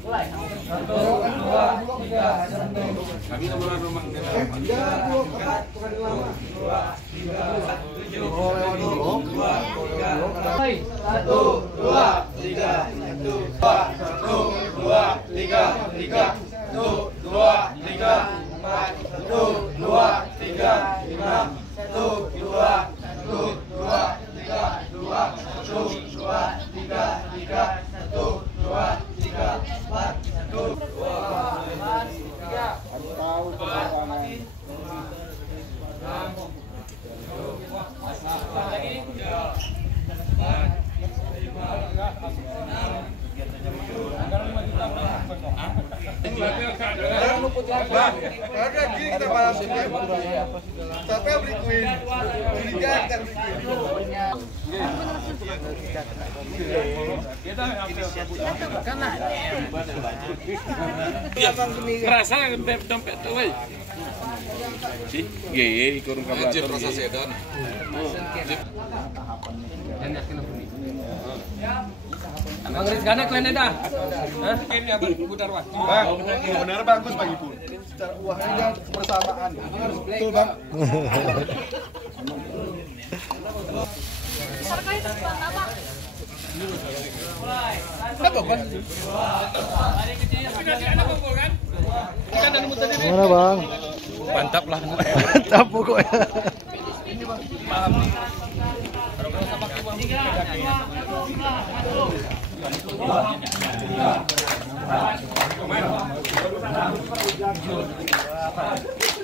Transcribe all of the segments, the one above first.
Mulai. 1, 2, 3. Kami nomor rumah. 3, 2, Kerasa dompet tuh, woi. Si, geye kurung kabelator. Rasa sedan. Mangris ganak lain dah. Hah? Ini abang putar wah. Bang, benar bagus Bang Ibu. Secara uangnya kebersamaan. Betul Bang. Mana Bang? Mantap lah. Mantap pokoknya.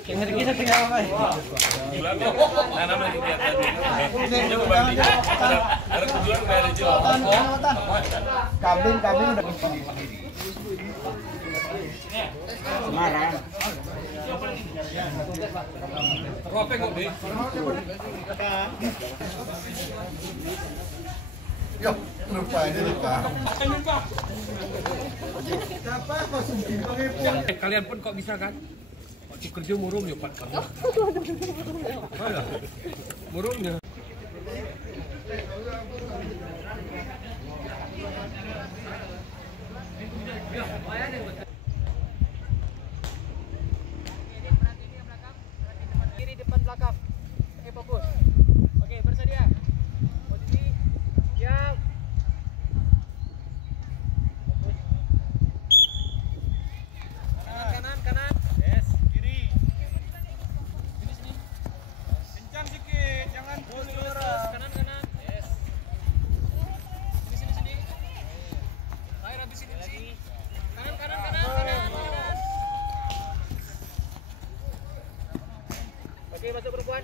Yang ngeri kita tinggal apa? Nah, namanya kita tadi. Ini berbagi. Ada tujuan bayar jual. Kambing udah. Semarang. Ropek kok, Dik. Yo, lupa ini lupa. Kalian pun kok bisa kan? Waktu kerja murung ya Pak. Murungnya. Kiri depan belakang. Oke, fokus. Oke, bersedia. Posisi. Siap. Kanan. Yes, kiri. Sini. Kencang dikit, jangan terus. Kanan. Yes. Sini. Air habis ini lagi. Kanan. Oke, masuk perempuan.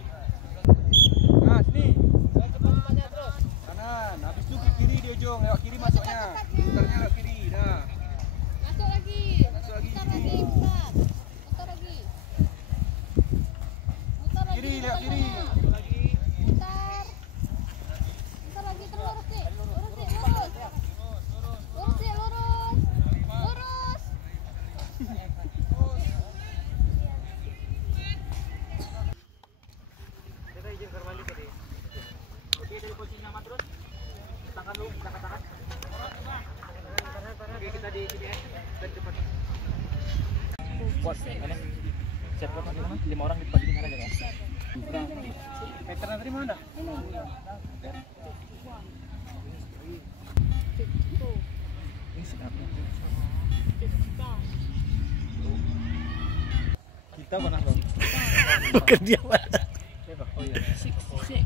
Nah, sini. Kanan, habis itu ke kiri di ujung, lewat kiri masuknya. Putarnya lewat kiri, dah. Masuk lagi. Putar lagi. Kiri, lewat kiri. Putar lagi terus sih. Lurus. Kita izin berbalik tadi. Oke, dari posisi nama terus. Tangan dulu, tangan. Oke, kita di sini ya. Dan cepat. Buat mana? Siap buat mana? 5 orang dibagi di mana aja, Kak? Meteran tadi mana? Kita mana dong? Bukan dia mana? Oh iya. 66.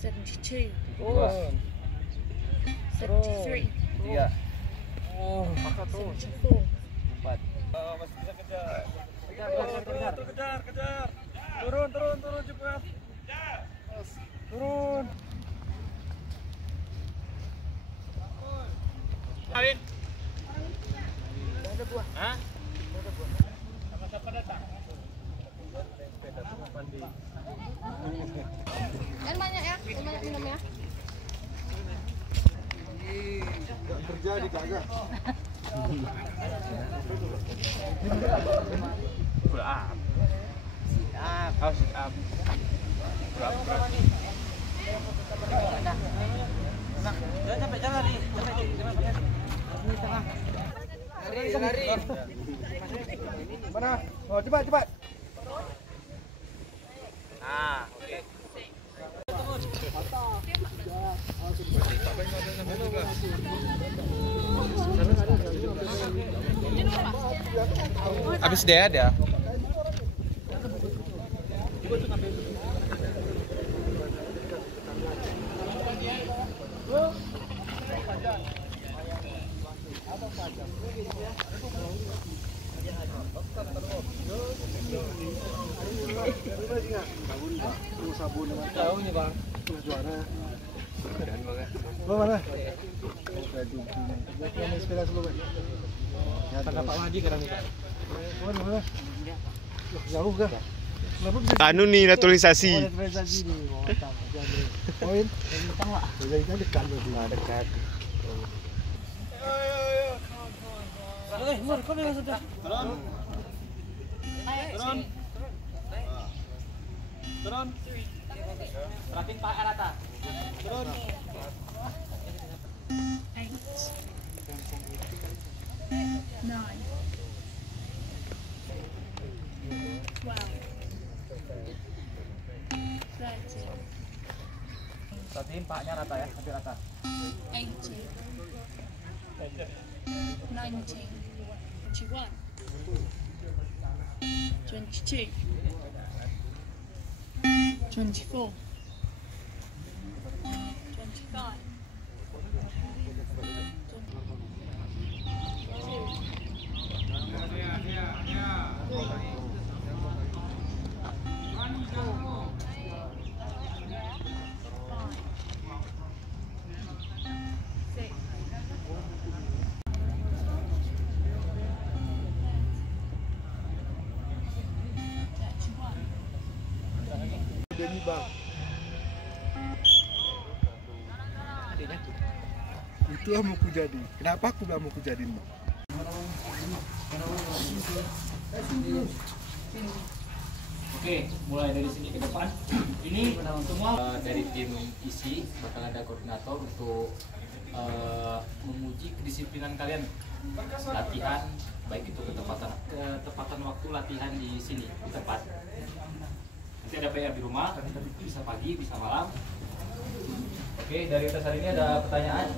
67. Oh. 73. 3. Oh, paksa tuh. 74. 4. Masih bisa kejar. Kejar. Turun cepat. Turun. Alin. Ada buah. Hah? Ada buah. Sama siapa datang? Dan banyak ya, banyak minumnya. Enggak terjadi kagak. Kau sit up. Sampai jalan nih. Lari. Mana? Oh, cepat. Ah, oke. Habis dia ada. Tahu nih bang. Lo mana? Kata Pak Wadi kadang nih. Mana? Jauh kah? Kenapa bisa? Anu nih naturalisasi. Naturalisasi nih, mantap. Poin. Jadi dekat berarti. Dekat. Mur, kau yang sudah. Turun. Rapin Pak Arata. Turun. Rapiin Paknya rata ya, hampir rata. 18, 19, 21, 22, 24, 25. Denny bang. Itu yang mau ku jadi. Kenapa aku bilang mau ku jadi bang? Oke, mulai dari sini ke depan. Ini semua dari tim isi bakal ada koordinator untuk menguji kedisiplinan kalian. Latihan baik itu ketepatan waktu latihan di sini di tempat. Nanti ada PR di rumah, bisa pagi, bisa malam. Oke, dari atas hari ini ada pertanyaan.